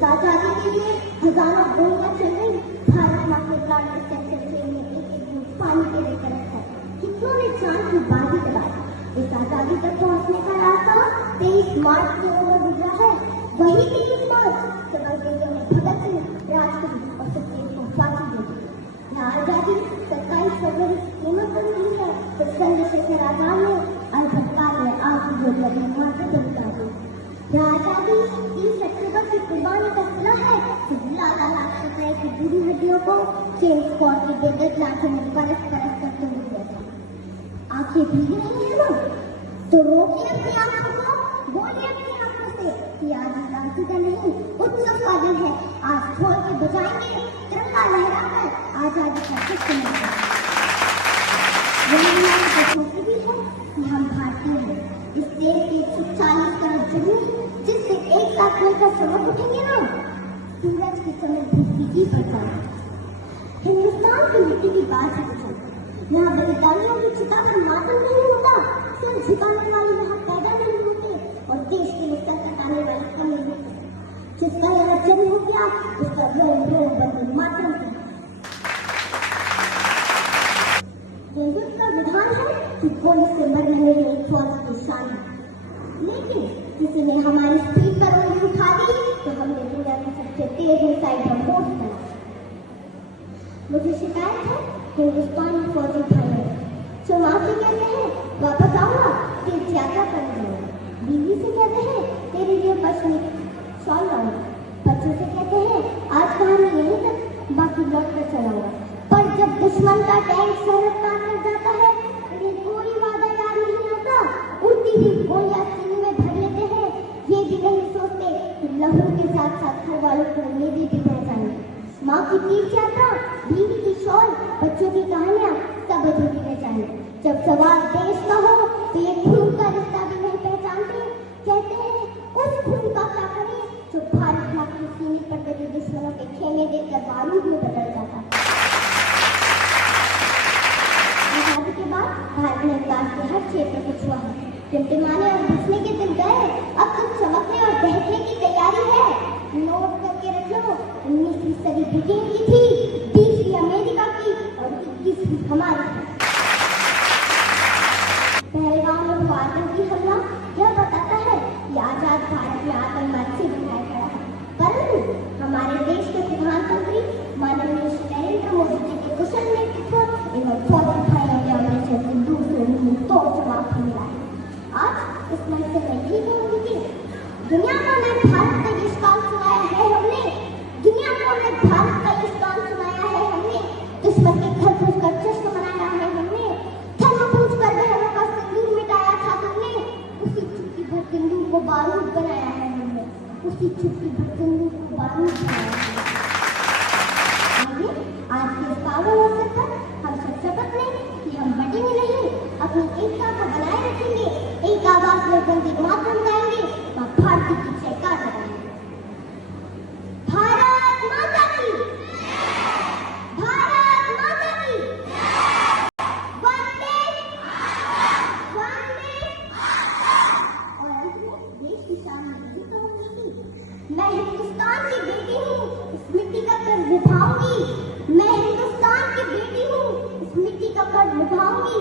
इस आजादी के लिए हजारों गोलियां चल रही, भारत माँ के प्राण में एक एक बूंद पानी के लिए तरस है। कितनों ने जान की बाजी लगाई। इस आजादी तक पहुंचने का रास्ता 23 मार्च से ओर गुजरा है। वही 23 मार्च केवल देशों ने भगत सिंह, राजगुरु और सुखदेव को फांसी दे दी। यह आजादी 27 फरवरी की कीमत पर मिली है, तो चंद्रशेखर आजाद ने अल्पकाल में आखिरी गोलियां भी माथे पर उतार दी। यह आजादी 30 अक्टूबर की कुर्बानी का सिला है। लाला लाजपत राय की बुरी हड्डियों को चेन स्पॉट की बेदर्द लाठों में परस परस कर तोड़ दिया था। आंखें भीग रही है ना, तो रोकिए अपनी आंखों को, बोलिए अपनी आंखों से कि आज क्रांति का नहीं, उत्सव का दिन है। आज ढोल के बजाएंगे, तिरंगा लहराकर आजादी का जश्न मनाएंगे। यह हमारी संस्कृति है कि हम भारतीय हैं। इस देश के 140 करोड़ जमीन जिससे एक साथ मिलकर चमक उठेंगे ना, सूरज की चमक भी पड़ता है। हिंदुस्तान की मिट्टी की बात है कुछ, यहाँ बलिदानियों की चिता पर मातम नहीं होता, सिर झुकाने वाले यहाँ पैदा नहीं होते और देश के लिए सर कटाने वाले कम नहीं होते। जिसका यहाँ जन्म हो गया उसका रोम रोम बंधु मातम है। हिंदुत्व का विधान है कि कोई से मरने में एक फौज की शान है, लेकिन किसी ने हमारी स्पीड पर उंगली उठा दी तो हमने दुनिया की सबसे तेज मिसाइल ब्रह्मोस बना। मुझे शिकायत है हिंदुस्तान फौजी भाइयों जो माँ से कहते हैं वापस आऊंगा, तीर्थ यात्रा करने जाऊंगा, बीवी से कहते हैं तेरे लिए पश्चिमी शॉल लाऊंगा, बच्चों से कहते हैं आज कहानी यहीं तक, बाकी लौट कर चलाऊंगा। पर जब दुश्मन का टैंक सरहद पार कर जाता है, उन्हें कोई वादा याद नहीं आता। उड़ती हुई गोलियां सीने में भर लेते हैं, ये भी नहीं सोचते कि लहू के साथ साथ घर वालों को मेरी भी पहचाने। माँ की तीर्थ यात्रा, बीवी की शॉल, बच्चों की कहानियां सब अधूरी रह जाए। जब सवाल देश का हो तो ये खून का रिश्ता भी नहीं पहचानते। कहते हैं उस खून का क्या करें जो भारत माँ की सीने पर लगे दुश्मनों के खेमे देकर बारूद में बदल जाता। आजादी के बाद भारत ने विकास के हर क्षेत्र को छुआ है। टिमटिमाने और घुसने के दिन गए, अब तो चमकने और दहकने की तैयारी है। नोट करके रख लो, 19वीं सदी ब्रिटेन की थी, 20वीं अमेरिका की और 21वीं हमारी थी। पहलगाम में हुआ आतंकी हमला यह बताता है कि आजाद भारत में आतंकवाद से दिखाया गया है, परंतु हमारे देश के प्रधानमंत्री माननीय श्री नरेंद्र मोदी जी के कुशल नेतृत्व एवं फौजी भाइयों ने अमृतसर से दूसरे तो जवाब मिला है। आज इस मंच से मैं यही कहूंगी कि दुनिया को ने भारत का यश गान सुनाया है हमने, दुनिया को ने भारत का यश गान सुनाया है हमने, दुश्मन के घर घुसकर जश्न मनाया है हमने, धर्म पूछ कर बहनों का सिंदूर मिटाया था तुमने, उसी चुटकी भर सिंदूर को बारूद बनाया है हमने, उसी चुटकी भर सिंदूर को बारूद बनाया है। आज के पावन अवसर पर हम सब शपथ लें कि हम बटेंगे नहीं, अपनी एकता को बनाए रखेंगे, एक आवाज में वंदे मातरम गाएंगे, भारत की जयकार लगाएंगे। भारत माता की, भारत माता की, वंदे वंदे। और अंत में देश की शान में यही कहूंगी कि मैं हिंदुस्तान की बेटी हूँ, इस मिट्टी का कर्ज निभाऊंगी। मैं हिंदुस्तान की बेटी हूँ, इस मिट्टी का कर्ज निभाऊंगी।